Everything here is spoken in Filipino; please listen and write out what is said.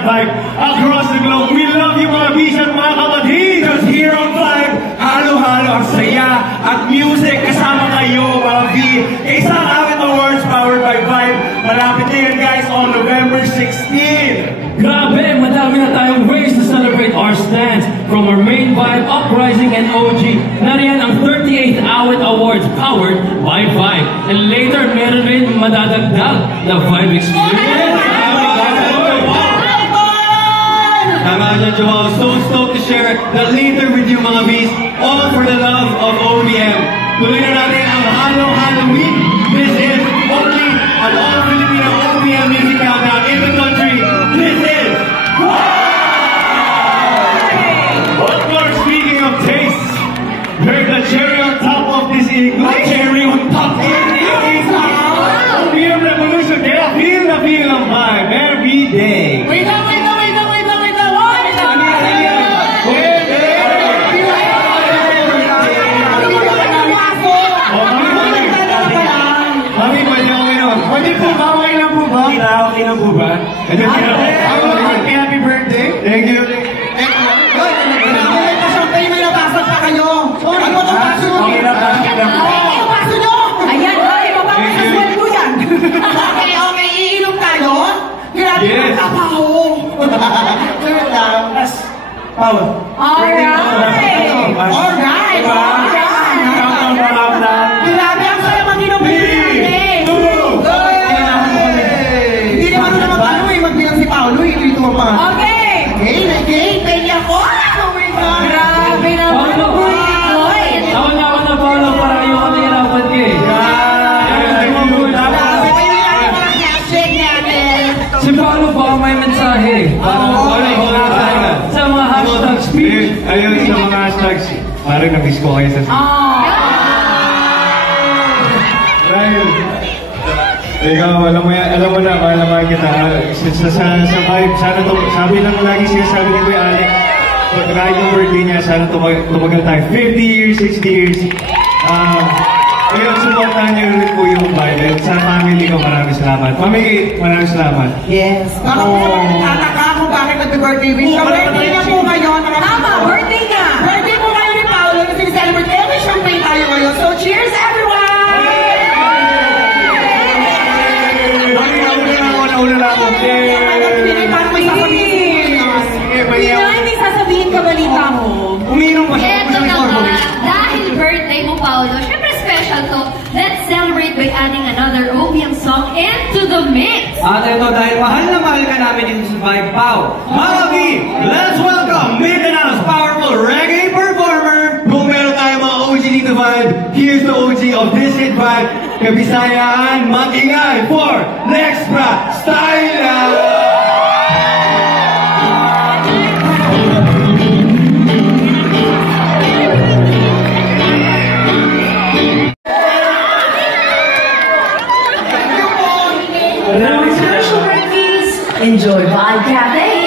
that vibe across the globe. We love you mga B's at mga kapatid! Because here on Vibe, halo-halo ang saya at music kasama kayo mga B. Isang Awit Awards powered by Vibe. Malapit na yan guys on November 16. Grabe, madami na tayong ways to celebrate our stands from our main Vibe, Uprising, and OG. Nariyan ang 38th Awit Awards powered by Vibe. And later, meron rin madadagdag na Vibe Experience. Tama dyan, Joel. So stoked to share that later with you mga B's. All for the love of OVM. Tuloy na natin ang Halloween. This is only an all-Filipino OVM music countdown in the country. This is Of course, speaking of taste, heard the cherry on top of this evening. Cherry on top. OVM Revolution, kaya feel na feel ang vibe every day. Wait lang. Okay na po ba? Happy birthday. Thank you. May nabasag pa kayo. Ano itong paso nyo? Okay na ba? Ano yung paso nyo? Ayan, mapapasaswal ko yan. Okay, iinom tayo? Grabe yung kapaho. Power. Alright. Grabe ang saya mag-inom natin. Hindi naman na mag-ano magbilang si Paolo, ito pa. Okay, penny ako. Oh my God. Grabe naman. Ako na Paolo, para ayoko na hirapan ka eh. Si Paolo baka may mensahe. Sa mga hashtag speech. Ayun, sa mga hashtags. Parang na-miss ko kayo sa Dahil, ikaw, alam mo na, mahal naman kita. Sa vibe, sana to, sabi lang lagi sinasabi ni Kuya Alec, kahit yung birthday niya, sana tumagal tayo. 50 years, 60 years. Ayun, supportahan niyo rin po yung vibe. And sa family ko, maraming salamat. Mami, maraming salamat. Yes. Bakit mo naman nagtataka kung bakit nag-birthday wish? Birthday niya po ngayon. Tama, birthday niya. Birthday po ngayon ni Paolo kasi celebrate every champagne tayo ngayon. So cheers everyone! Nauna lang ako. Parang may sasabihin ka balita mo. Uminom pa siya. Eto na nga, dahil birthday mo, Paolo, syempre special to. Let's celebrate by adding another OVM song into the mix. At ito, dahil mahal na mahal ka namin dito sa Vibe Pau. Mga B, let's welcome Mindanao's powerful reggae performer. Kung meron tayo mga OG dito Vibe, here's the OG of this hit Vibe. Kabisayaan, mag-ingay for Nextra Style! Enjoy Vibe Cafe.